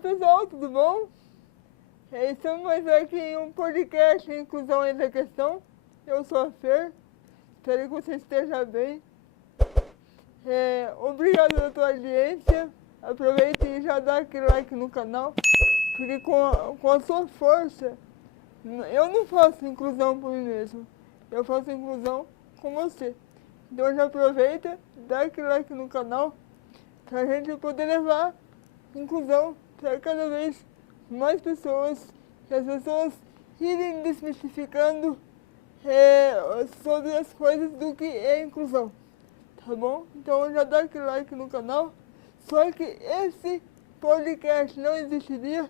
pessoal, tudo bom? Estamos mais aqui em um podcast Inclusão é da Questão. Eu sou a Fer, espero que você esteja bem. Obrigado pela tua audiência. Aproveita e já dá aquele like no canal, porque com a sua força, eu não faço inclusão por mim mesmo, eu faço inclusão com você. Então já aproveita, dá aquele like no canal, para a gente poder levar inclusão para cada vez mais pessoas, e as pessoas irem desmistificando sobre as coisas do que é inclusão, tá bom? Então já dá aquele like no canal, só que esse podcast não existiria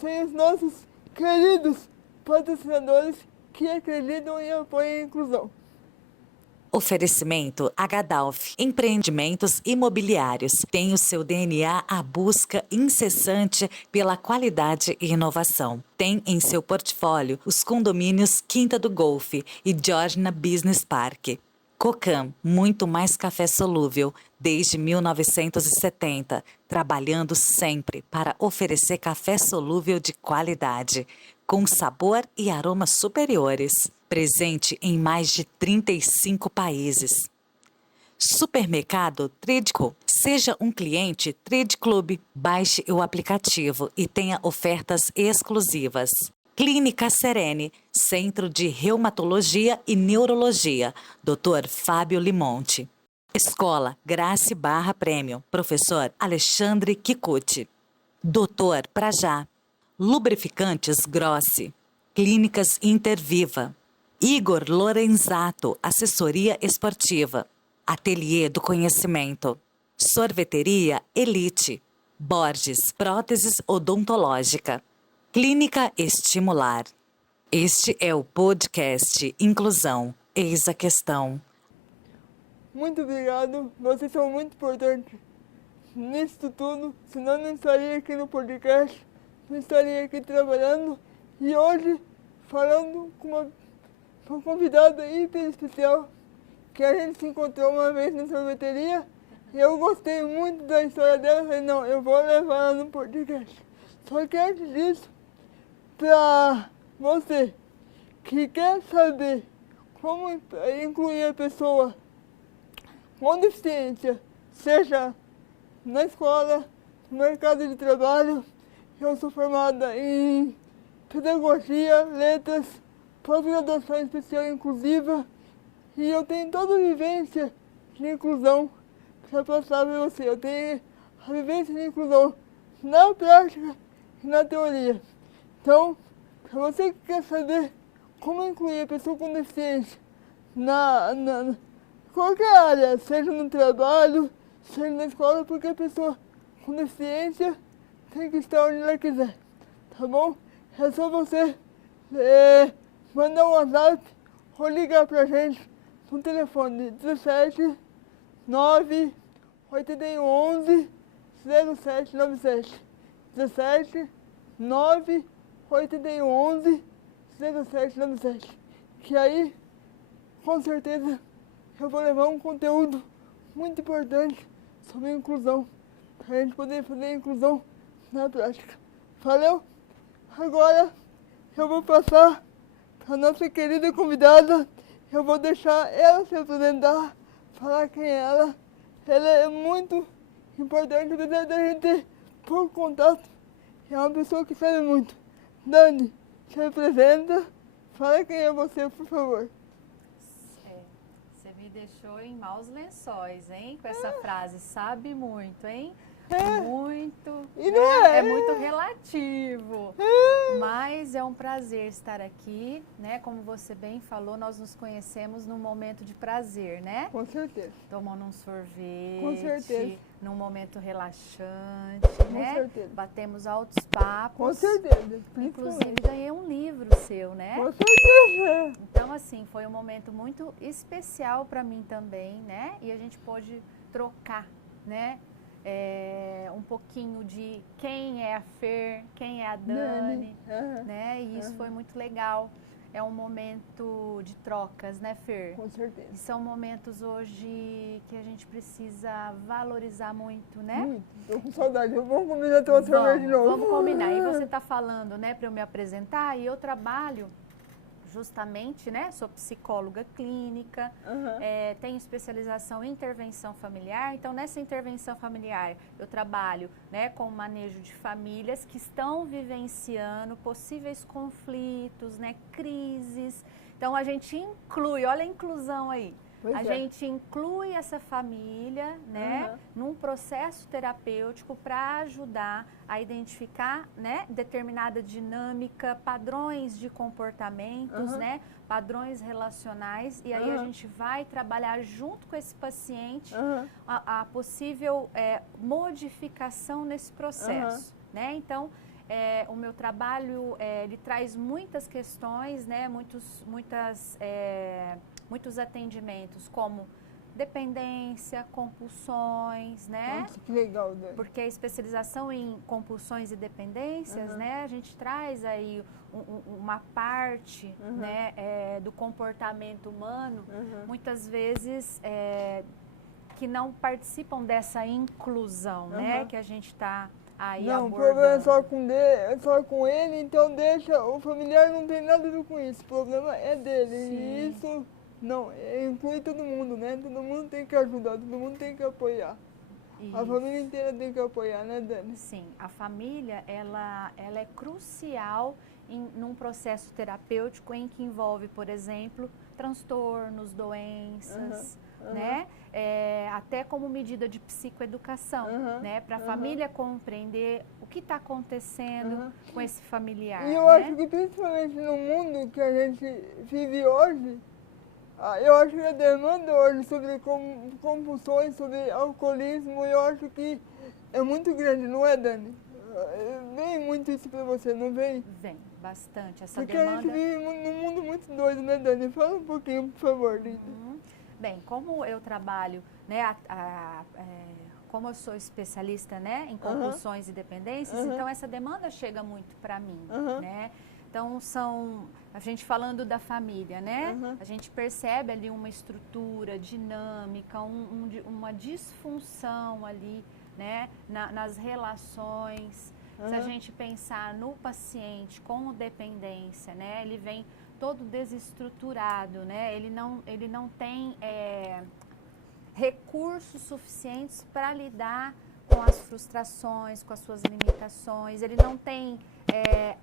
sem os nossos queridos patrocinadores que acreditam e apoiam a inclusão. Oferecimento H-Dalf, empreendimentos imobiliários. Tem o seu DNA a busca incessante pela qualidade e inovação. Tem em seu portfólio os condomínios Quinta do Golfe e Georgina Business Park. Cocan, muito mais café solúvel, desde 1970, trabalhando sempre para oferecer café solúvel de qualidade, com sabor e aromas superiores. Presente em mais de 35 países. Supermercado Tridco. Seja um cliente Trid Club. Baixe o aplicativo e tenha ofertas exclusivas. Clínica Serene, Centro de Reumatologia e Neurologia, Dr. Fábio Limonte. Escola Grace Barra Prêmio, Professor Alexandre Kikuchi. Doutor Prajá. Lubrificantes Grossi. Clínicas Interviva. Igor Lorenzato, assessoria esportiva. Ateliê do Conhecimento. Sorveteria Elite. Borges, próteses odontológica. Clínica Estimular. Este é o podcast Inclusão. Eis a questão. Muito obrigado, vocês são muito importantes nisso tudo, senão não estaria aqui no podcast, não estaria aqui trabalhando e hoje falando com uma convidada hiper especial que a gente se encontrou uma vez na sorveteria e eu gostei muito da história dela. Falei, não, eu vou levar ela no podcast. Só que antes disso, para você que quer saber como incluir a pessoa com deficiência, seja na escola, no mercado de trabalho, eu sou formada em pedagogia, letras, pós-graduação especial inclusiva e eu tenho toda a vivência de inclusão para passar para você. Eu tenho a vivência de inclusão na prática e na teoria. Então, para você que quer saber como incluir a pessoa com deficiência na qualquer área, seja no trabalho, seja na escola, porque a pessoa com deficiência tem que estar onde ela quiser, tá bom? É só você mandar um WhatsApp ou ligar pra gente no telefone 17 9 81 11 0797. 17 9 81 11 0797. Que aí, com certeza, eu vou levar um conteúdo muito importante sobre inclusão, pra gente poder fazer a inclusão na prática. Valeu? Agora eu vou passar para nossa querida convidada. Eu vou deixar ela se apresentar, falar quem é ela. Ela é muito importante, apesar da gente ter pouco contato. É uma pessoa que sabe muito. Dani, se apresenta, fala quem é você, por favor. Você me deixou em maus lençóis, hein? Com essa frase, sabe muito, hein? Muito. E não é muito relativo. Mas é um prazer estar aqui, né? Como você bem falou, nós nos conhecemos num momento de prazer, né? Com certeza. Tomando um sorvete. Com certeza. Num momento relaxante, Com né? certeza. Batemos altos papos. Com certeza. Inclusive ganhei um livro seu, né? Com certeza. Então, assim, foi um momento muito especial para mim também, né? E a gente pôde trocar, né? Um pouquinho de quem é a Fer, quem é a Dani, né? E isso foi muito legal. é um momento de trocas, né, Fer? Com certeza. E são momentos hoje que a gente precisa valorizar muito, né? Muito. Tô com saudade. Vamos combinar até outra vez de novo. Vamos combinar. E você está falando, né, para eu me apresentar, e eu trabalho justamente, né, sou psicóloga clínica, tenho especialização em intervenção familiar. Então, nessa intervenção familiar, eu trabalho, né, com o manejo de famílias que estão vivenciando possíveis conflitos, né, crises. Então, a gente inclui, olha a inclusão aí. A gente inclui essa família, né, num processo terapêutico para ajudar a identificar, né, determinada dinâmica, padrões de comportamentos, né, padrões relacionais. E aí a gente vai trabalhar junto com esse paciente a possível modificação nesse processo, né? Então, o meu trabalho, ele traz muitas questões, né, muitos atendimentos, como dependência, compulsões, né? Nossa, que legal, Dani. Porque a especialização em compulsões e dependências, né? A gente traz aí uma parte, né, do comportamento humano, muitas vezes que não participam dessa inclusão, né? Que a gente está aí não, abordando. o problema é só com ele, então deixa, o familiar não tem nada a ver com isso, o problema é dele. Sim. E isso não, inclui todo mundo, né? Todo mundo tem que ajudar, todo mundo tem que apoiar. Isso. A família inteira tem que apoiar, né, Dani? Sim, a família, ela é crucial num processo terapêutico em que envolve, por exemplo, transtornos, doenças, né? Até como medida de psicoeducação, né? Para a família compreender o que está acontecendo com esse familiar. E eu acho que principalmente no mundo que a gente vive hoje, eu acho que a demanda hoje sobre compulsões, sobre alcoolismo, eu acho que é muito grande, não é, Dani? Vem muito isso para você, não vem? Vem, bastante. Essa Porque demanda... a gente vive num mundo muito doido, né, Dani? Fala um pouquinho, por favor, linda. Bem, como eu trabalho, né, como eu sou especialista, né, em compulsões e dependências, então essa demanda chega muito para mim, né? Então, a gente falando da família, né? A gente percebe ali uma estrutura dinâmica, uma disfunção ali, né? Nas relações. Se a gente pensar no paciente com dependência, né? Ele vem todo desestruturado, né? Ele não tem recursos suficientes para lidar com as frustrações, com as suas limitações. Ele não tem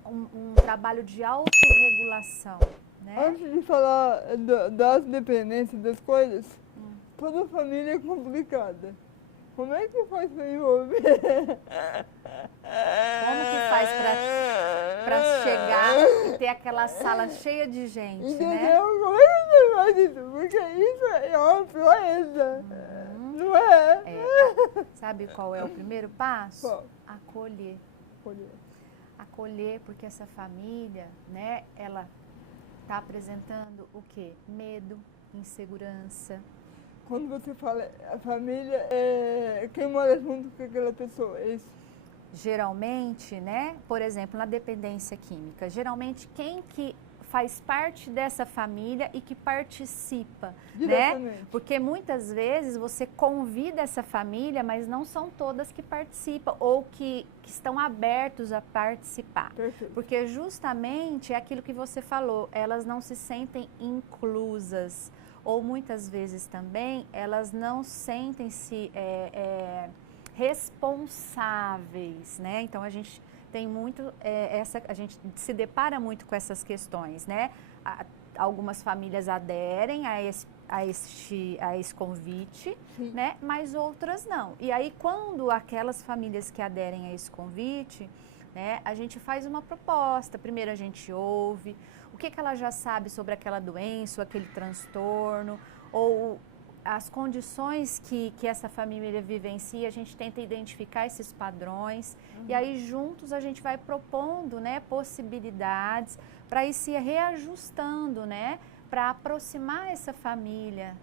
um trabalho de autorregulação, né? Antes de falar das dependências, das coisas, toda família é complicada. Como é que faz para envolver? Como que faz para chegar e ter aquela sala cheia de gente, Entendeu? né? Como é que você faz isso? Porque isso é uma proeza, não é? Sabe qual é o primeiro passo? Qual? Acolher. Olha, Acolher, porque essa família, né, ela está apresentando o quê? Medo, insegurança. quando você fala a família, é quem mora junto com aquela pessoa, é isso? Geralmente, né, por exemplo, na dependência química, geralmente quem que faz parte dessa família e que participa, né? Porque muitas vezes você convida essa família, mas não são todas que participam ou que estão abertos a participar. Perfeito. Porque justamente é aquilo que você falou, elas não se sentem inclusas ou muitas vezes também elas não sentem-se responsáveis, né? Então a gente tem muito a gente se depara muito com essas questões, né? Algumas famílias aderem a esse convite, né? Mas outras não. E aí quando aquelas famílias que aderem a esse convite, né? A gente faz uma proposta. Primeiro a gente ouve o que ela já sabe sobre aquela doença, ou aquele transtorno, ou as condições que essa família vivencia, a gente tenta identificar esses padrões e aí juntos a gente vai propondo, né, possibilidades para ir se reajustando, né, para aproximar essa família,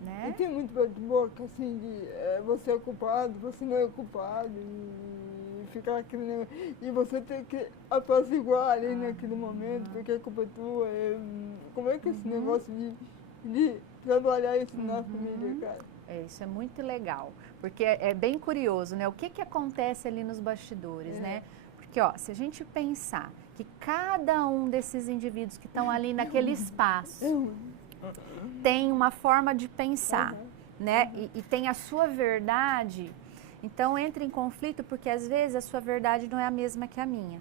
né? E tem muito bate-boca, assim, de você é culpado, você não é culpado, e ficar aquele negócio. E você tem que apaziguar ali naquele momento, porque a culpa é tua. Como é que esse negócio de trabalhar isso na família, cara? Isso é muito legal, porque é bem curioso, né? O que acontece ali nos bastidores, né? Porque, ó, se a gente pensar que cada um desses indivíduos que estão ali naquele espaço tem uma forma de pensar, né? E tem a sua verdade, então entra em conflito porque às vezes a sua verdade não é a mesma que a minha.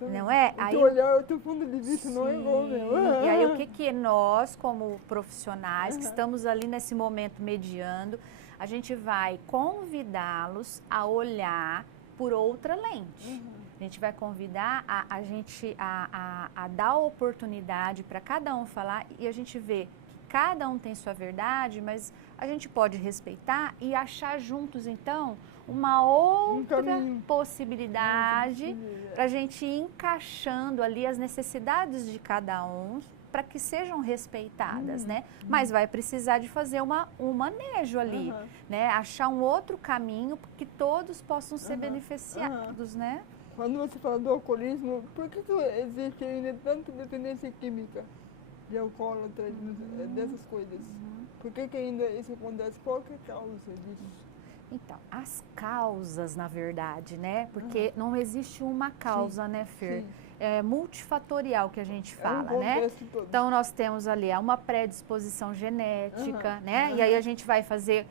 Não é? Aí olhar o teu ponto de vista não é igual meu. E aí o que nós, como profissionais, que estamos ali nesse momento mediando, a gente vai convidá-los a olhar por outra lente. A gente vai convidar a dar oportunidade para cada um falar e a gente vê que cada um tem sua verdade, mas a gente pode respeitar e achar juntos, então, uma outra possibilidade para a gente ir encaixando ali as necessidades de cada um para que sejam respeitadas, né? Mas vai precisar de fazer um manejo ali, né? Achar um outro caminho para que todos possam ser beneficiados, né? Quando você fala do alcoolismo, por que existe ainda tanta dependência química de alcoólatra, dessas coisas? Por que ainda isso acontece? Qual que é a causa disso? Então, as causas, na verdade, né? Porque não existe uma causa, né, Fer? Sim. É multifatorial que a gente fala, um né? todo. Então, nós temos ali uma predisposição genética, né? E aí a gente vai fazer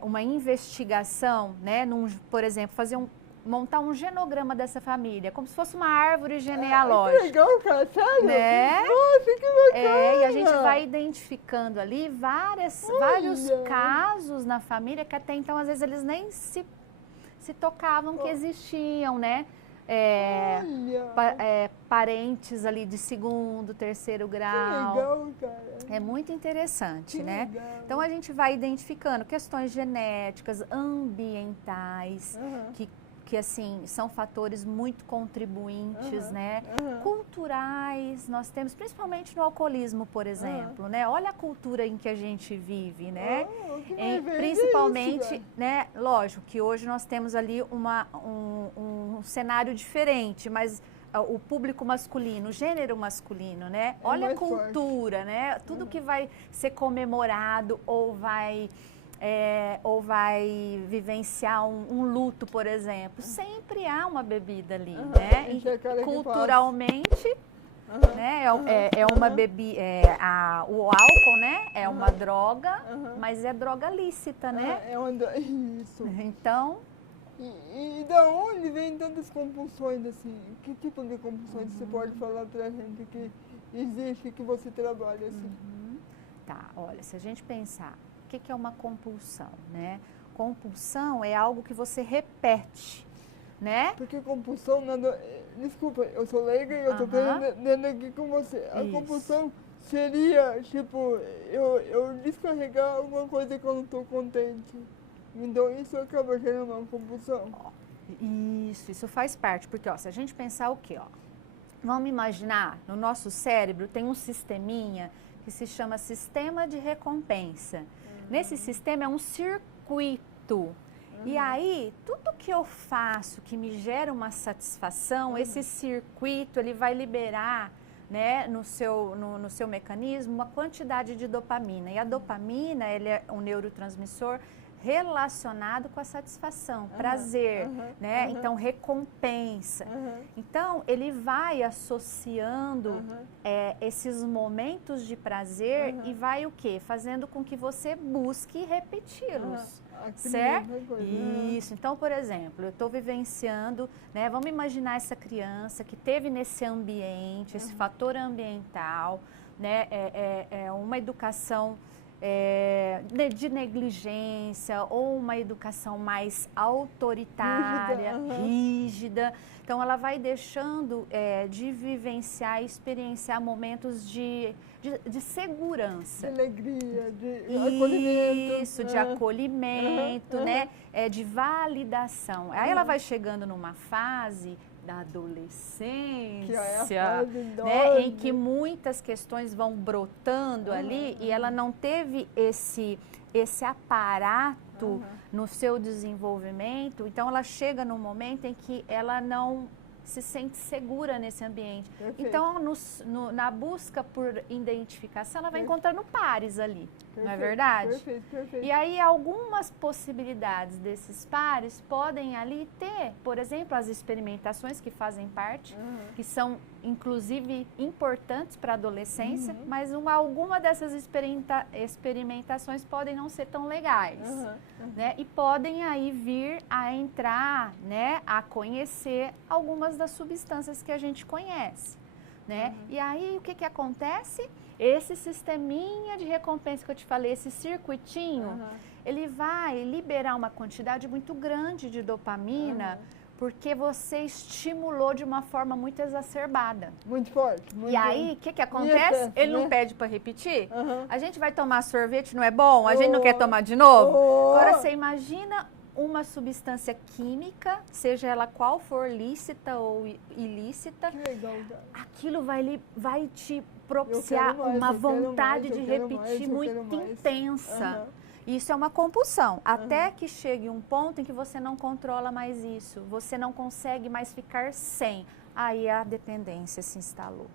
uma investigação, né? Por exemplo, montar um genograma dessa família, como se fosse uma árvore genealógica. Que legal, cara, sério? Né? Nossa, que bacana! E a gente vai identificando ali vários casos na família que até então, às vezes, eles nem se tocavam que existiam, né? Parentes ali de segundo, terceiro grau. Que legal, cara. É muito interessante, Que né? legal. Então a gente vai identificando questões genéticas, ambientais, que assim, são fatores muito contribuintes, né? Culturais, nós temos, principalmente no alcoolismo, por exemplo, né? Olha a cultura em que a gente vive, né? Principalmente, né? Lógico que hoje nós temos ali um cenário diferente, mas o público masculino, o gênero masculino, né? Olha a cultura, forte, né? Tudo que vai ser comemorado ou vai vivenciar um luto, por sempre há uma bebida ali, né? E culturalmente, né? É uma bebida, o álcool, né? É uma droga, mas é droga lícita, né? Isso. Então... E da onde vem tantas compulsões assim? Que tipo de compulsões você pode falar pra gente que existe, que você trabalha assim? Tá, olha, se a gente pensar, o que é uma compulsão, né? Compulsão é algo que você repete, né? Porque compulsão nada... Desculpa, eu sou leiga e eu tô aprendendo aqui com você. A compulsão seria, tipo, eu descarregar alguma coisa que eu não tô contente. Então isso acaba gerando uma compulsão. Isso faz parte, porque ó, se a gente pensar o quê? Ó, vamos imaginar, no nosso cérebro tem um sisteminha que se chama sistema de recompensa. Nesse sistema é um circuito. E aí, tudo que eu faço que me gera uma satisfação, esse circuito ele vai liberar, né, no seu mecanismo uma quantidade de dopamina. E a dopamina ele é um neurotransmissor relacionado com a satisfação, prazer, né? Então, recompensa. Então, ele vai associando esses momentos de prazer e vai o quê? Fazendo com que você busque repeti-los. Certo? Isso. Então, por exemplo, eu estou vivenciando, né? Vamos imaginar essa criança que teve nesse ambiente, esse fator ambiental, né? É uma educação de negligência ou uma educação mais autoritária, rígida. Então, ela vai deixando de vivenciar e experienciar momentos de segurança. De alegria, de acolhimento. Isso, de acolhimento, né? De validação. Aí ela vai chegando numa fase da adolescência, Que é a fase né, em doce. que muitas questões vão brotando ali e ela não teve esse aparato no seu desenvolvimento, então ela chega num momento em que ela não se sente segura nesse ambiente. Perfeito. Então, na busca por identificação, ela vai encontrando pares ali, não é verdade? Perfeito, perfeito. E aí, algumas possibilidades desses pares podem ali ter, por exemplo, as experimentações que fazem parte, que são, inclusive, importantes para a adolescência, mas alguma dessas experimentações podem não ser tão legais, né? E podem aí vir a entrar, né, a conhecer algumas das substâncias que a gente conhece, né? E aí, o que acontece? Esse sisteminha de recompensa que eu te falei, esse circuitinho, ele vai liberar uma quantidade muito grande de dopamina, porque você estimulou de uma forma muito exacerbada. Muito forte. Muito E aí, o que acontece? excesso, Ele não né? pede para repetir? A gente vai tomar sorvete, não é bom? A gente não quer tomar de novo? Agora, você imagina uma substância química, seja ela qual for, lícita ou ilícita, Que legal, cara. aquilo vai te propiciar mais, uma eu quero vontade mais, de eu quero repetir mais, eu muito quero mais. intensa. Isso é uma compulsão, até que chegue um ponto em que você não controla mais isso, você não consegue mais ficar sem. Aí a dependência se instalou.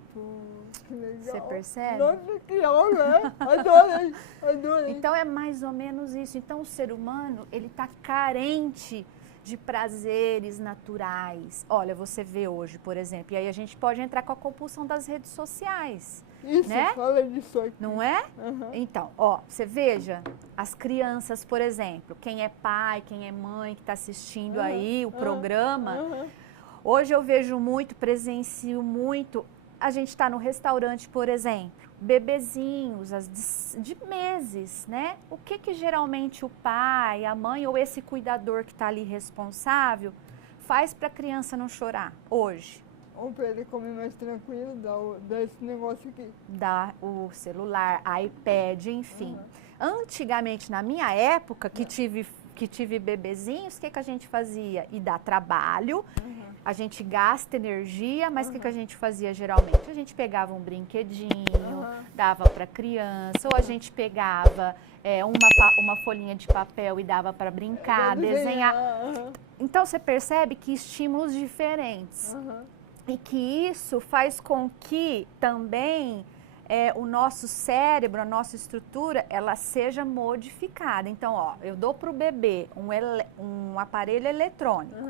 Que legal. Você percebe? Nossa, que aula, né? Adorei, adorei. Então é mais ou menos isso. Então o ser humano, ele está carente de prazeres naturais. Olha, você vê hoje, por exemplo, e aí a gente pode entrar com a compulsão das redes sociais. Isso, né? fala disso aqui. Não é? Aham. Então, ó, você veja, as crianças, por exemplo, quem é pai, quem é mãe, que está assistindo aí o programa, hoje eu vejo muito, presencio muito, a gente está no restaurante, por exemplo, bebezinhos de meses, né? O que geralmente o pai, a mãe ou esse cuidador que está ali responsável faz para a criança não chorar hoje? Ou para ele comer mais tranquilo, dá esse negócio aqui. Dá o celular, iPad, enfim. Antigamente, na minha época, que tive bebezinhos, o que a gente fazia? E dá trabalho, a gente gasta energia, mas o que a gente fazia geralmente? A gente pegava um brinquedinho, dava para criança, ou a gente pegava uma folhinha de papel e dava para brincar, desenhar. Então, você percebe que estímulos diferentes. E que isso faz com que também o nosso cérebro, a nossa estrutura, ela seja modificada. Então, ó, eu dou para o bebê um aparelho eletrônico.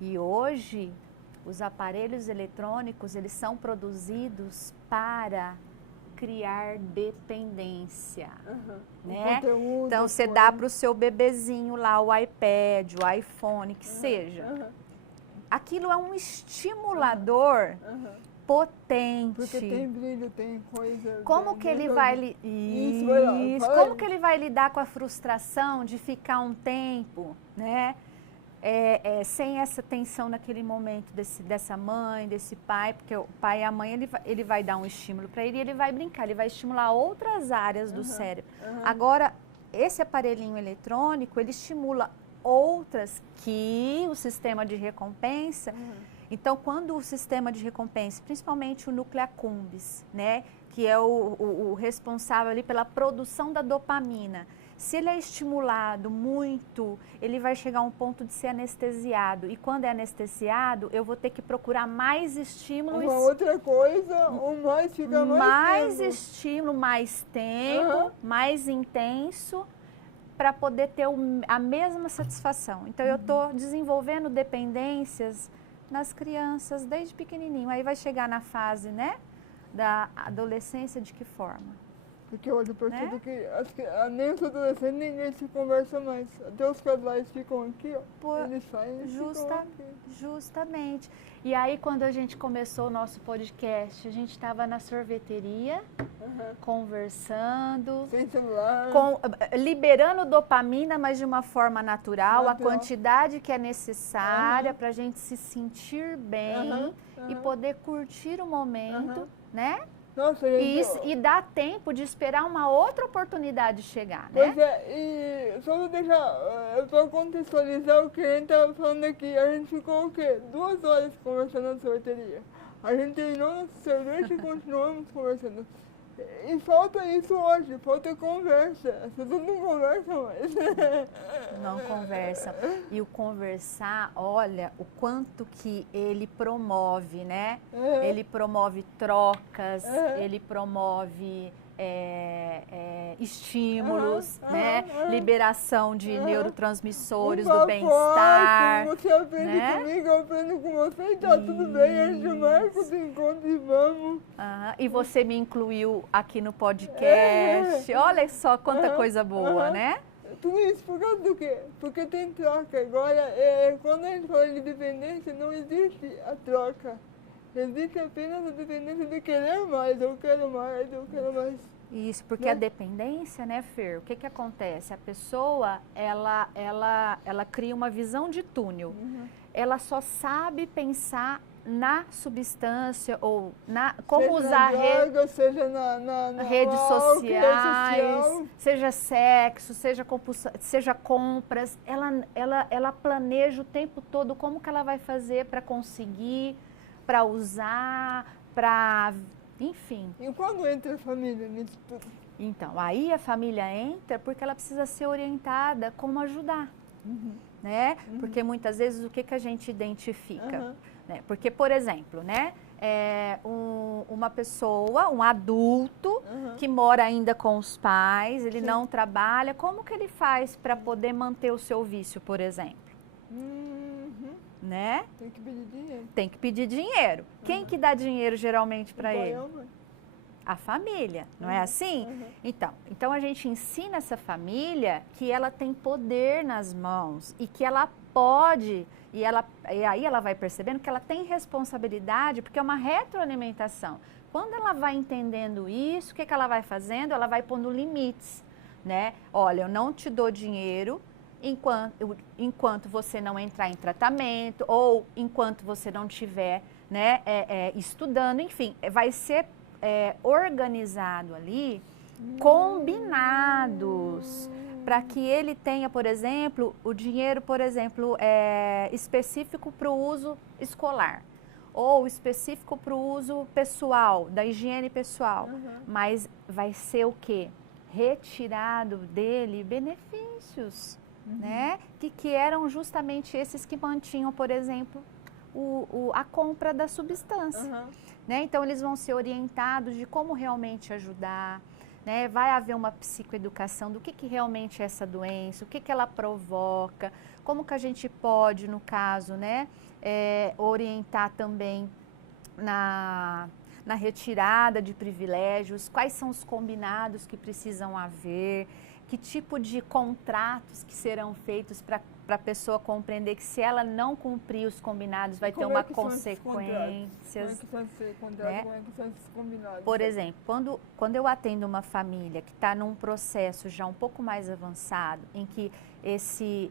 E hoje, os aparelhos eletrônicos, eles são produzidos para criar dependência, né? Então, você dá para o seu bebezinho lá o iPad, o iPhone, que seja. Aquilo é um estimulador potente. Porque tem brilho, tem coisa. Como que ele vai como que ele vai lidar com a frustração de ficar um tempo, né? Sem essa tensão naquele momento dessa mãe, desse pai, porque o pai e a mãe ele vai dar um estímulo para ele e ele vai brincar, ele vai estimular outras áreas do cérebro. Agora, esse aparelhinho eletrônico, ele estimula outras que o sistema de recompensa. Então, quando o sistema de recompensa, principalmente o núcleo accumbens, né, que é o responsável ali pela produção da dopamina, se ele é estimulado muito, ele vai chegar a um ponto de ser anestesiado. E quando é anestesiado, eu vou ter que procurar mais estímulos. Uma outra coisa, ou mais fica mais tempo. Estímulo, mais tempo, mais intenso, para poder ter a mesma satisfação. Então, eu estou desenvolvendo dependências nas crianças desde pequenininho. Aí vai chegar na fase, né, da adolescência, de que forma? Porque olha, por tudo que nem os adolescentes, ninguém se conversa mais. Até os casais ficam aqui, ó. Eles saem e ficam aqui. Justamente. E aí, quando a gente começou o nosso podcast, a gente estava na sorveteria, conversando, sem celular, liberando dopamina, mas de uma forma natural, a quantidade que é necessária para a gente se sentir bem e poder curtir o momento, né? Nossa, gente, E dá tempo de esperar uma outra oportunidade chegar, né? pois é, e só vou deixar, para contextualizar o que a gente estava falando aqui, a gente ficou o quê? 2 horas conversando na sorveteria. A gente terminou nosso sorvete e continuamos conversando. E falta isso hoje, falta conversa. As pessoas não conversam mais. Não conversam. E o conversar, olha, o quanto que ele promove, né? Ele promove trocas, ele promove estímulos, né? Liberação de neurotransmissores do bem-estar. Você aprende né? comigo, eu aprendo com você e tá tudo bem. A gente marca o encontro e vamos. E você me incluiu aqui no podcast. Olha só quanta coisa boa, né? Tudo isso por causa do quê? Porque tem troca. Agora, quando a gente fala de dependência, não existe a troca. Existe apenas a dependência de querer mais. Eu quero mais, eu quero mais. Isso, porque a dependência, né, Fer? O que acontece? A pessoa, ela cria uma visão de túnel. Ela só sabe pensar na substância ou como seja usar seja na redes álcool, sociais, seja sexo, seja compulsão, seja compras. Ela planeja o tempo todo como que ela vai fazer para conseguir, para usar, para... Enfim. E quando entra a família nisso tudo? Então, aí a família entra porque ela precisa ser orientada como ajudar, né? Porque muitas vezes o que a gente identifica? Né? Porque, por exemplo, né? Uma pessoa, um adulto que mora ainda com os pais, ele não trabalha, como que ele faz para poder manter o seu vício, por exemplo? Né? Tem que pedir dinheiro. Tem que pedir dinheiro. Quem que dá dinheiro geralmente para ele? A família, não é assim? Então a gente ensina essa família que ela tem poder nas mãos e que ela pode, e aí ela vai percebendo que ela tem responsabilidade, porque é uma retroalimentação. Quando ela vai entendendo isso, o que ela vai fazendo? Ela vai pondo limites, né? Olha, eu não te dou dinheiro enquanto você não entrar em tratamento ou enquanto você não estiver, né, estudando, enfim, vai ser organizado ali combinados para que ele tenha, por exemplo, o dinheiro, por exemplo, específico para o uso escolar ou específico para o uso pessoal, da higiene pessoal, mas vai ser o quê? Retirado dele benefícios, né? Que eram justamente esses que mantinham, por exemplo, a compra da substância. Né? Então, eles vão ser orientados de como realmente ajudar, né? Vai haver uma psicoeducação do que realmente é essa doença, o que ela provoca, como que a gente pode, no caso, né, orientar também na retirada de privilégios, quais são os combinados que precisam haver, que tipo de contratos que serão feitos para a pessoa compreender que se ela não cumprir os combinados vai ter uma consequência. Como é que são esses contratos, como é que são esses combinados? Por exemplo, quando eu atendo uma família que está num processo já um pouco mais avançado, em que esse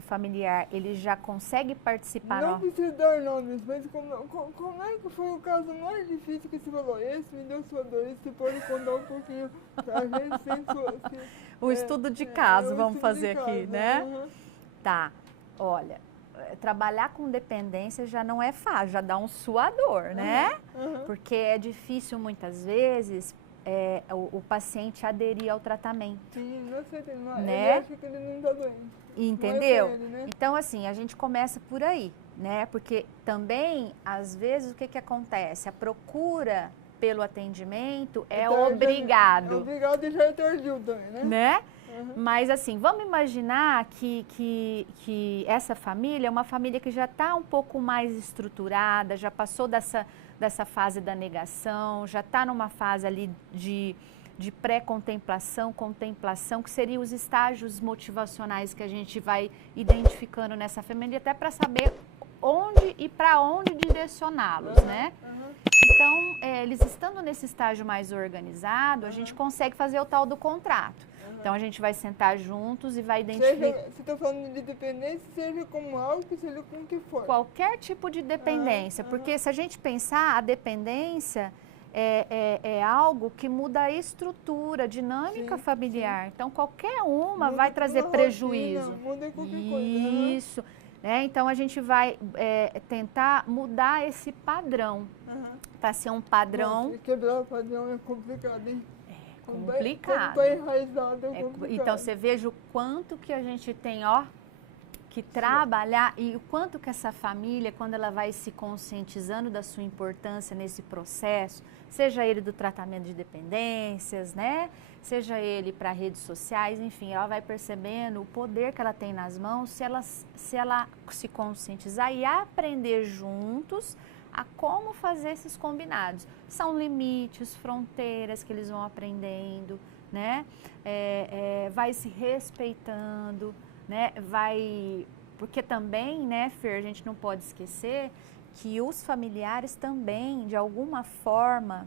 familiar ele já consegue participar... Não precisa dar nomes, mas como é que foi o caso mais difícil que você falou? Esse me deu sua dor, você pode contar um pouquinho pra gente sem sua... O estudo de caso, vamos fazer aqui, né? Tá, olha, trabalhar com dependência já não é fácil, já dá um suador, né? Porque é difícil muitas vezes o paciente aderir ao tratamento. Sim, não sei, né? Ele acha que ele não está doente. Entendeu? Não é ele, né? Então, assim, a gente começa por aí, né? Porque também, às vezes, o que acontece? A procura pelo atendimento é obrigado. É obrigado e já é tardio também, né? Mas assim, vamos imaginar que essa família é uma família que já está um pouco mais estruturada, já passou dessa fase da negação, já está numa fase ali de pré-contemplação, contemplação, que seriam os estágios motivacionais que a gente vai identificando nessa família, até para saber onde e para onde direcioná-los, né? Então, eles estando nesse estágio mais organizado, a gente consegue fazer o tal do contrato. Então, a gente vai sentar juntos e vai identificar... Você está falando de dependência, seja com álcool, seja com o que for. Qualquer tipo de dependência, porque se a gente pensar, a dependência, é algo que muda a estrutura, a dinâmica familiar. Então, qualquer uma vai trazer prejuízo. Muda qualquer coisa. Isso. Né? Então, a gente vai tentar mudar esse padrão. Para ser um padrão... Nossa, quebrar o padrão é complicado, hein? Complicado. Quando tá enraizado, é complicado. Então, você veja o quanto que a gente tem, que trabalhar e o quanto que essa família, quando ela vai se conscientizando da sua importância nesse processo, seja ele do tratamento de dependências, né? Seja ele para redes sociais, enfim, ela vai percebendo o poder que ela tem nas mãos se ela se conscientizar e aprender juntos a como fazer esses combinados. São limites, fronteiras que eles vão aprendendo, né? Vai se respeitando, né? Porque também, né, Fer, a gente não pode esquecer que os familiares também, de alguma forma,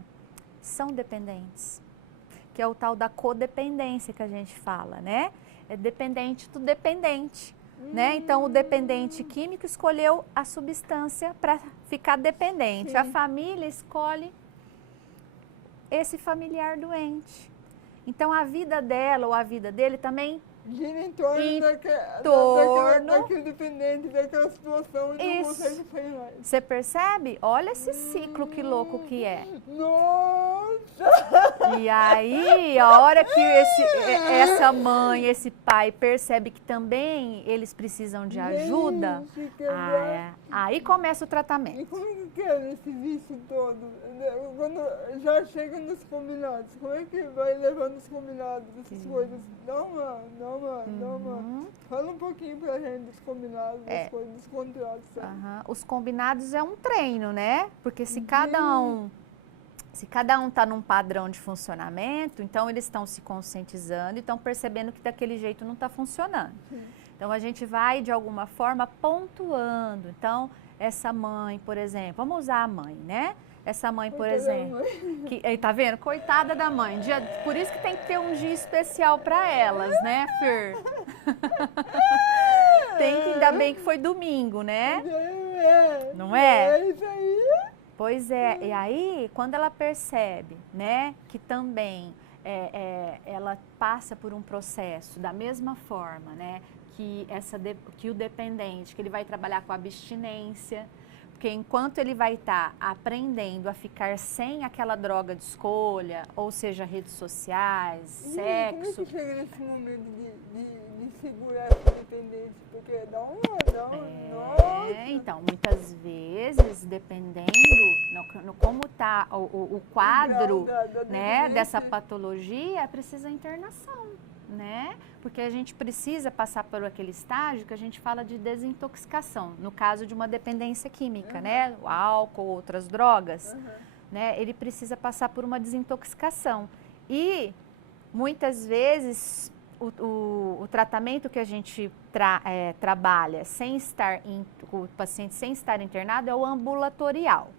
são dependentes, que é o tal da codependência que a gente fala, né? É dependente do dependente, né? Então, o dependente químico escolheu a substância para ficar dependente. Sim. A família escolhe esse familiar doente. Então, a vida dela ou a vida dele também gira em torno daquele dependente, daquela situação e não consegue sair mais. Você percebe? Olha esse ciclo que louco que é. Nossa! E aí, a hora que essa mãe, esse pai percebe que também eles precisam de ajuda, aí começa o tratamento. E como que é esse vício todo? Quando já chega nos combinados, como é que vai levando os combinados, essas coisas? Não, fala um pouquinho pra gente dos combinados, das coisas, dos contratos. Os combinados é um treino, né? Porque se cada um está num padrão de funcionamento, então eles estão se conscientizando e estão percebendo que daquele jeito não está funcionando. Então a gente vai, de alguma forma, pontuando. Então, essa mãe, por exemplo, vamos usar a mãe, né? Essa mãe, por exemplo, tá vendo? Coitada da mãe. Por isso que tem que ter um dia especial para elas, né, Fer? Tem que, ainda bem que foi domingo, né? Não é? É isso aí. Pois é. E aí, quando ela percebe, né, que também ela passa por um processo da mesma forma, né, que o dependente, que ele vai trabalhar com abstinência. Porque enquanto ele vai estar aprendendo a ficar sem aquela droga de escolha, ou seja, redes sociais, sexo... Como é que chega nesse momento de segurar essa dependência? Porque dá uma... Então, muitas vezes, dependendo no como está o quadro né, dessa patologia, precisa internação, né? Porque a gente precisa passar por aquele estágio que a gente fala de desintoxicação, no caso de uma dependência química, né? O álcool, outras drogas, né? Ele precisa passar por uma desintoxicação. E, muitas vezes, o tratamento que a gente trabalha sem estar o paciente sem estar internado é o ambulatorial.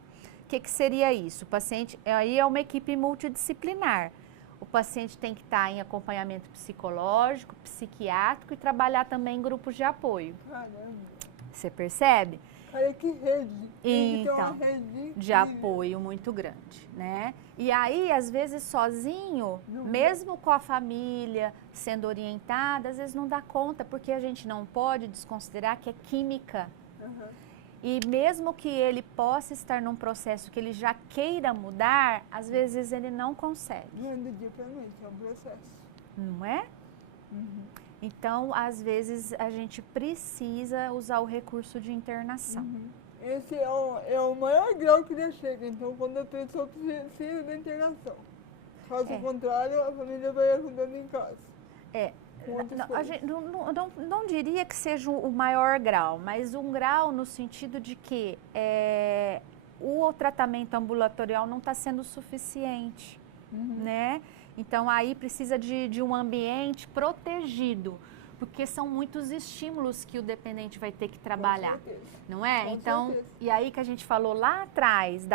O que seria isso? O paciente, aí é uma equipe multidisciplinar. O paciente tem que estar em acompanhamento psicológico, psiquiátrico e trabalhar também em grupos de apoio. Caramba. Você percebe? Olha que rede. Então, uma rede de apoio muito grande, né? E aí, às vezes, sozinho, mesmo com a família sendo orientada, às vezes não dá conta, porque a gente não pode desconsiderar que é química. E mesmo que ele possa estar num processo que ele já queira mudar, às vezes ele não consegue. Não é do dia para a noite, é um processo. Não é? Então, às vezes, a gente precisa usar o recurso de internação. Esse é o maior grau que ele chega, então, quando a pessoa precisa da internação. Caso contrário, a família vai ajudando em casa. A gente não diria que seja o maior grau, mas um grau no sentido de que o tratamento ambulatorial não está sendo suficiente, né? Então, aí precisa de um ambiente protegido, porque são muitos estímulos que o dependente vai ter que trabalhar, não é? Então, e aí que a gente falou lá atrás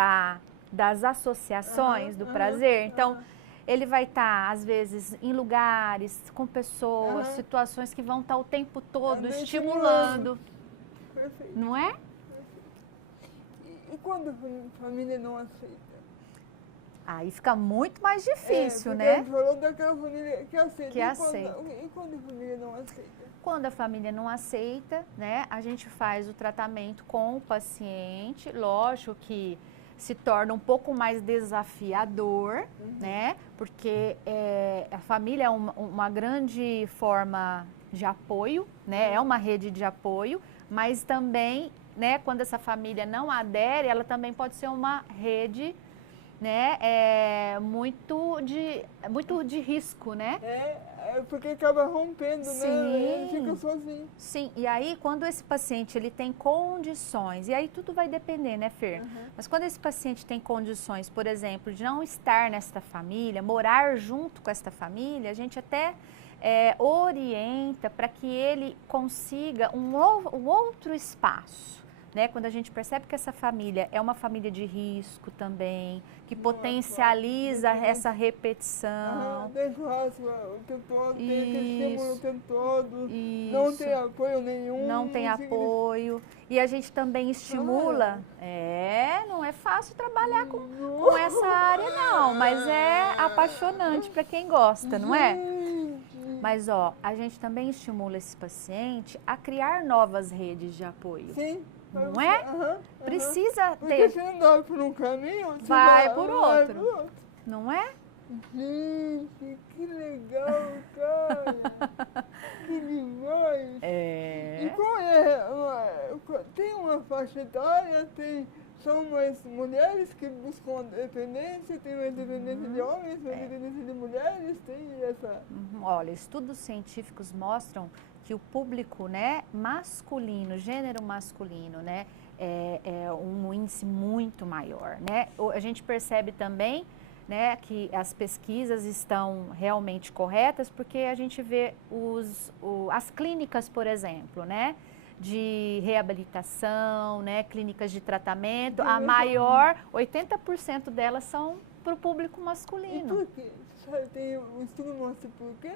das associações do prazer, então... Ele vai estar, às vezes, em lugares, com pessoas, situações que vão estar o tempo todo estimulando. Perfeito. Não é? E quando a família não aceita? Aí fica muito mais difícil, porque né? A gente falou daquela família que aceita. Que aceita. E quando a família não aceita? Quando a família não aceita, né, a gente faz o tratamento com o paciente, lógico que se torna um pouco mais desafiador, né, porque a família é uma grande forma de apoio, né, é uma rede de apoio, mas também, né, quando essa família não adere, ela também pode ser uma rede, né, muito de risco, né? Porque acaba rompendo, Sim. né? Ele fica sozinho. Sim, e aí quando esse paciente ele tem condições, e aí tudo vai depender, né, Fer? Mas quando esse paciente tem condições, por exemplo, de não estar nesta família, morar junto com esta família, a gente até orienta para que ele consiga um outro espaço. Né? Quando a gente percebe que essa família é uma família de risco também, que potencializa essa repetição. Tem churrasco o tempo todo, tem aquele estímulo o tempo todo, Isso. não tem apoio nenhum. Não tem apoio. E a gente também estimula. Não é fácil trabalhar com essa área, não, mas é apaixonante para quem gosta, não é? Mas, ó, a gente também estimula esse paciente a criar novas redes de apoio. Sim. Não é? Precisa Porque ter. se andar por um caminho, você Vai por outro. Não é? Gente, que legal, cara. Que demais. E tem uma faixa etária, são mais mulheres que buscam dependência, tem mais dependência de homens, mais dependência de mulheres, tem essa... Olha, estudos científicos mostram que o público, né, masculino, gênero masculino, né, é um índice muito maior, né? A gente percebe também, né, que as pesquisas estão realmente corretas, porque a gente vê as clínicas, por exemplo, né, de reabilitação, né, clínicas de tratamento, a maior, 80% delas são para o público masculino. E por quê? O estudo mostra por quê?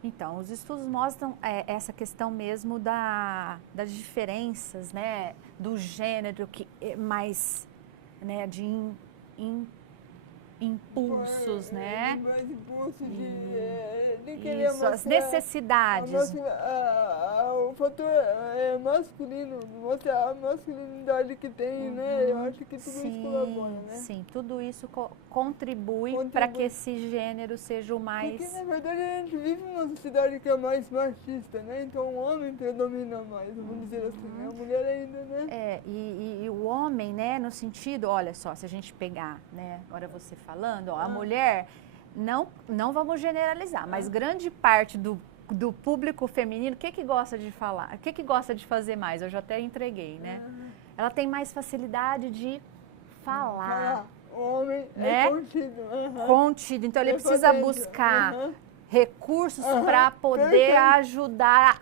Então, os estudos mostram essa questão mesmo das diferenças, né, do gênero que mais, né, de impulsos, né? Mais impulsos de querer Isso, as necessidades. O fator masculino, mostrar a masculinidade que tem, né? Eu acho que tudo isso colabora, né? Sim, tudo isso contribui para que esse gênero seja o mais... Porque, na verdade, a gente vive numa sociedade que é mais machista, né? Então, o homem predomina mais, vamos dizer assim, né? A mulher ainda, né? E o homem, né, no sentido, olha só, se a gente pegar, né, agora você falando, ó, a mulher, não vamos generalizar, mas grande parte do público feminino, o que gosta de falar? O que gosta de fazer mais? Eu já até entreguei, né? Ela tem mais facilidade de falar. O homem né? é contido. Contido. Então, ele precisa buscar recursos para poder ajudar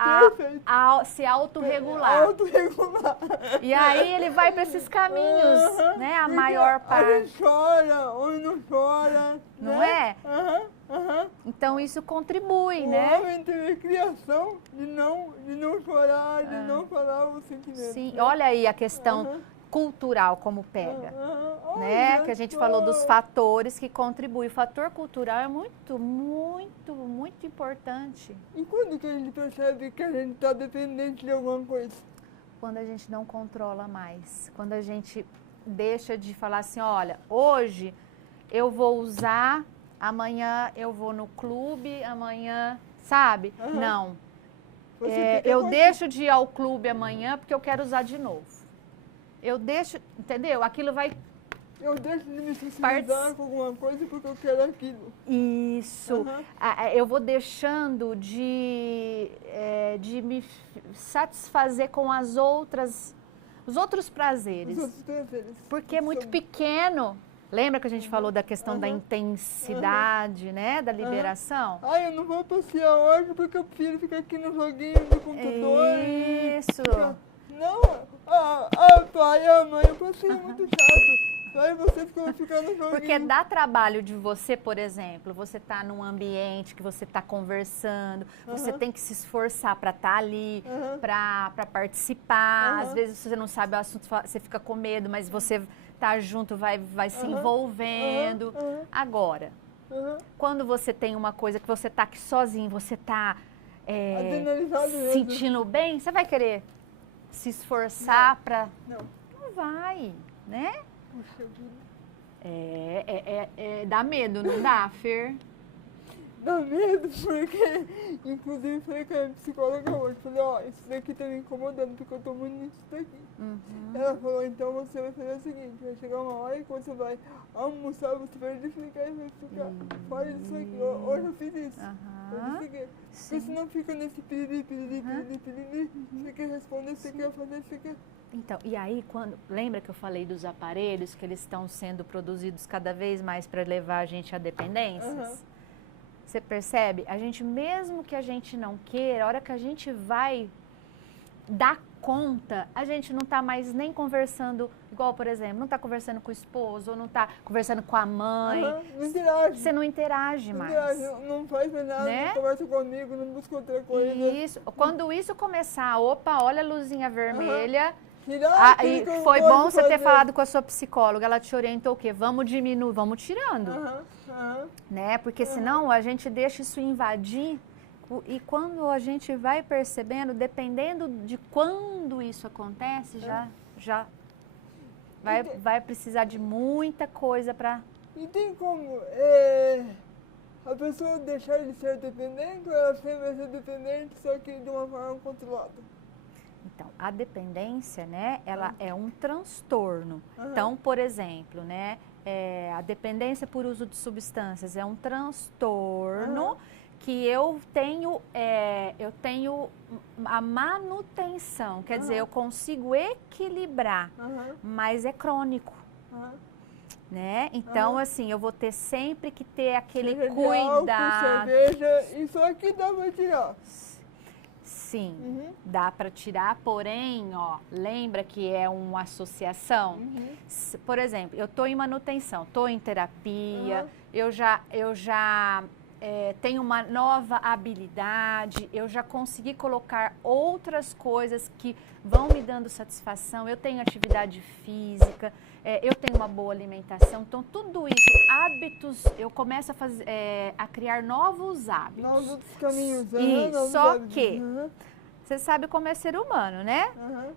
a se autorregular. Autorregular. E aí ele vai para esses caminhos, né? A maior parte. Ele chora, ou não chora. Não né? é? Então isso contribui, O né? homem teve a criação de não chorar, de não falar os sentimentos. Sim, né? olha aí a questão cultural como pega, né? Que a gente falou dos fatores que contribuem. O fator cultural é muito, muito, muito importante. E quando que a gente percebe que a gente está dependente de alguma coisa? Quando a gente não controla mais. Quando a gente deixa de falar assim, olha, hoje eu vou usar, amanhã eu vou no clube, amanhã, sabe? Não. Eu deixo de ir ao clube amanhã porque eu quero usar de novo. Eu deixo, entendeu? Aquilo vai... Eu deixo de me sensibilizar com alguma coisa porque eu quero aquilo. Isso. Eu vou deixando de me satisfazer com os outros prazeres. Os outros prazeres. Porque é muito pequeno. Lembra que a gente falou da questão da intensidade, né? Da liberação? Eu não vou passear hoje porque eu prefiro ficar aqui no joguinho do computador. Isso. Não, pai, mãe, eu passei muito chato. Aí você fica no joguinho. Porque dá trabalho de você, por exemplo, você tá num ambiente que você tá conversando, você tem que se esforçar para estar ali, para participar. Às vezes você não sabe o assunto, você fica com medo, mas você tá junto, vai se envolvendo. Agora, quando você tem uma coisa que você tá aqui sozinho, você tá sentindo bem, você vai querer se esforçar para... Não vai, né? Puxa vida. Dá medo, não dá, Fer? Dá medo, porque inclusive falei com a psicóloga hoje, falei, ó, isso daqui tá me incomodando, porque eu tô muito nisso daqui. Ela falou, então você vai fazer o seguinte, vai chegar uma hora que você vai almoçar, você vai desligar e vai ficar fora disso aqui. Hoje eu fiz isso. Eu desliguei. Porque senão fica nesse piriri, você quer responder, você quer fazer, você quer... Então, e aí, lembra que eu falei dos aparelhos, que eles estão sendo produzidos cada vez mais para levar a gente a dependências? Você percebe? A gente, mesmo que a gente não queira, a hora que a gente vai dar conta, a gente não está mais nem conversando, igual, por exemplo, não está conversando com o esposo, ou não está conversando com a mãe. Não interage. Você não interage mais. Não faz mais nada, né? Não conversa comigo, não busca outra coisa. Isso. Quando isso começar, opa, olha a luzinha vermelha... E foi bom você ter falado com a sua psicóloga, ela te orientou o quê? Vamos diminuir, vamos tirando, né? Porque senão a gente deixa isso invadir e quando a gente vai percebendo, dependendo de quando isso acontece, já vai precisar de muita coisa para... E tem como a pessoa deixar de ser dependente ou ela sempre vai ser dependente, só que de uma forma controlada? Então, a dependência, né, ela é um transtorno. Então, por exemplo, né, a dependência por uso de substâncias é um transtorno que eu tenho a manutenção, quer dizer, eu consigo equilibrar, mas é crônico. Né? Então, assim, eu vou ter sempre que ter aquele cuidado. Álcool, cerveja, isso aqui dá pra tirar. Sim, dá para tirar, porém, ó, lembra que é uma associação? Por exemplo, eu estou em manutenção, estou em terapia, eu já tenho uma nova habilidade, eu já consegui colocar outras coisas que vão me dando satisfação, eu tenho atividade física, eu tenho uma boa alimentação, então tudo isso, hábitos, eu começo a criar novos hábitos. Novos caminhos. Só que, você sabe como é ser humano, né?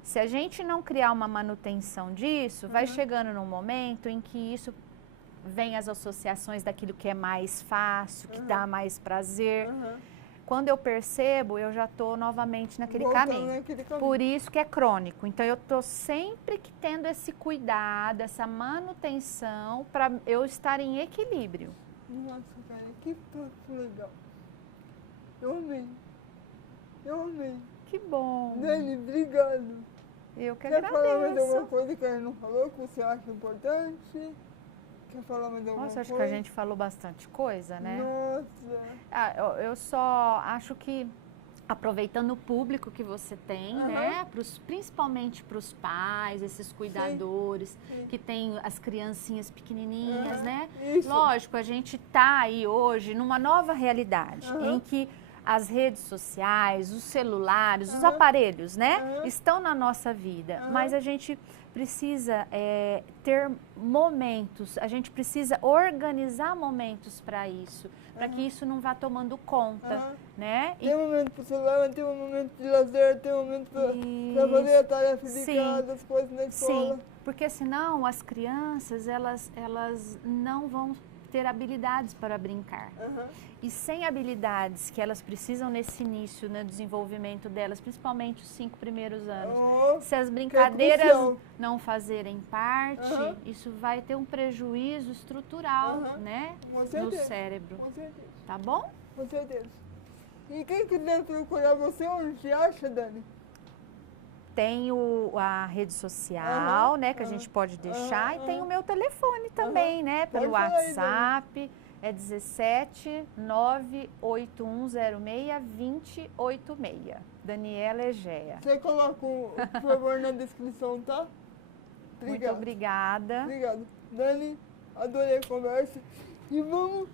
Se a gente não criar uma manutenção disso, vai chegando num momento em que isso vem as associações daquilo que é mais fácil, que dá mais prazer. Quando eu percebo, eu já estou novamente naquele caminho. Por isso que é crônico. Então, eu estou sempre que tendo esse cuidado, essa manutenção, para eu estar em equilíbrio. Nossa, cara, que papo legal. Eu amei. Que bom. Dani, obrigado. Eu que agradeço. Quer falar mais alguma agradeço. coisa que a gente não falou, que você acha importante? Quer falar mais alguma Nossa, acho coisa? que a gente falou bastante coisa, né? Nossa. Eu só acho que, aproveitando o público que você tem, né? principalmente para os pais, esses cuidadores, que tem as criancinhas pequenininhas, né? Isso. Lógico, a gente está aí hoje numa nova realidade, em que as redes sociais, os celulares, os aparelhos, né? Estão na nossa vida, mas a gente precisa ter momentos, a gente precisa organizar momentos para isso, para que isso não vá tomando conta, né? Tem um momento para o celular, tem um momento de lazer, tem um momento para fazer a tarefa de casa, as coisas na escola. Sim, porque senão as crianças, elas não vão ter habilidades para brincar. E sem habilidades que elas precisam nesse início, no desenvolvimento delas, principalmente os 5 primeiros anos, se as brincadeiras não fazerem parte, isso vai ter um prejuízo estrutural, né, no cérebro. Com certeza. Tá bom? Com certeza. E quem quiser procurar você, onde te acha, Dani? Tem a rede social, né, que a gente pode deixar, e tem o meu telefone também, né, pelo WhatsApp, é 17 98106 2086. Daniela Egea. Você coloca, por favor, na descrição, tá? Muito obrigada. Obrigado. Dani, adorei a conversa. E vamos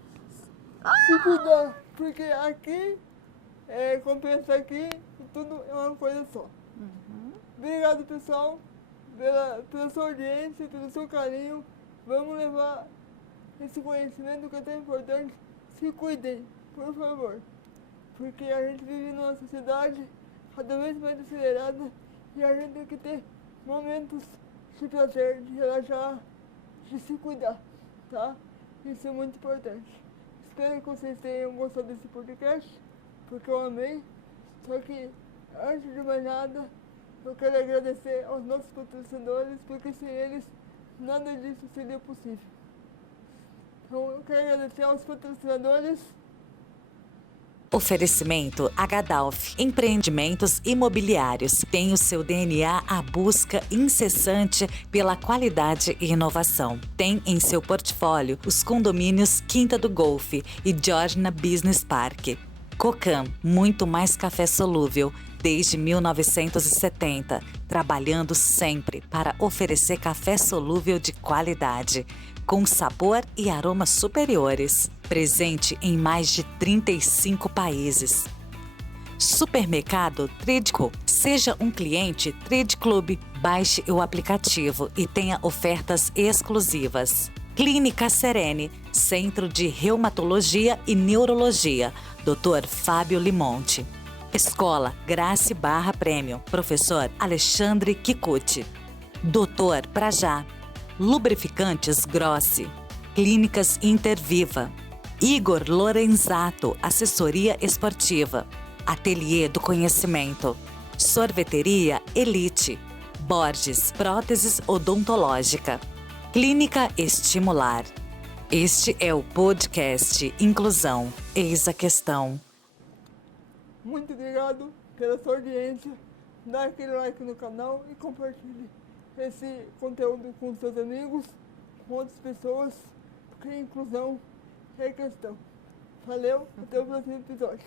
se cuidar, porque aqui, como pensa aqui, tudo é uma coisa só. Obrigado, pessoal, pela sua audiência, pelo seu carinho. Vamos levar esse conhecimento que é tão importante. Se cuidem, por favor. Porque a gente vive numa sociedade cada vez mais acelerada e a gente tem que ter momentos de prazer, de relaxar, de se cuidar, tá? Isso é muito importante. Espero que vocês tenham gostado desse podcast, porque eu amei. Só que, antes de mais nada, eu quero agradecer aos nossos patrocinadores, porque sem eles, nada disso seria possível. Então, eu quero agradecer aos patrocinadores. Oferecimento H-Dalf, empreendimentos imobiliários. Tem o seu DNA a busca incessante pela qualidade e inovação. Tem em seu portfólio os condomínios Quinta do Golfe e Georgina Business Park. Cocan, muito mais café solúvel, desde 1970, trabalhando sempre para oferecer café solúvel de qualidade, com sabor e aromas superiores. Presente em mais de 35 países. Supermercado Tridco. Seja um cliente Trid Club. Baixe o aplicativo e tenha ofertas exclusivas. Clínica Serene, Centro de Reumatologia e Neurologia. Dr. Fábio Limonte. Escola Grace Barra Prêmio. Professor Alexandre Kikuchi. Doutor Prajá. Lubrificantes Grossi. Clínicas Interviva. Igor Lorenzato, assessoria esportiva. Ateliê do Conhecimento. Sorveteria Elite. Borges, próteses odontológica. Clínica Estimular. Este é o podcast Inclusão. Eis a questão. Muito obrigado pela sua audiência. Dá aquele like no canal e compartilhe esse conteúdo com seus amigos, com outras pessoas, porque inclusão é questão. Valeu, até o próximo episódio.